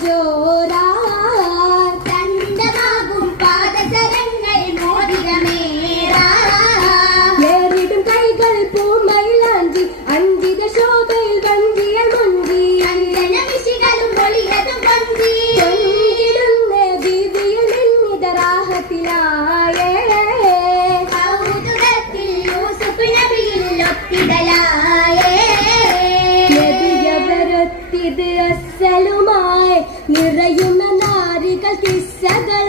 ജോറാ ചന്തമാകും പാദസരങ്ങൾ മോതിരമേറാ ഏറിടും കൈകൾ പൂമൈലാഞ്ചി അഞ്ചിത ശോഭയിൽ വഞ്ചിയ മുഞ്ചി ചന്ദന വിശികളും പൊളിയതും കൊഞ്ചി കൊഞ്ചിടുന്ന ദീദിയിൽ നിന്നിത റാഹത്തിലായേ കൗതുകത്തിൽ യൂസുഫ് നബിയിൽ ഒത്തിടലായേ നബിയവരൊത്തിത് അസ്സലുമായി നിറയുന്ന നാരികൾ കിസ്സകൾ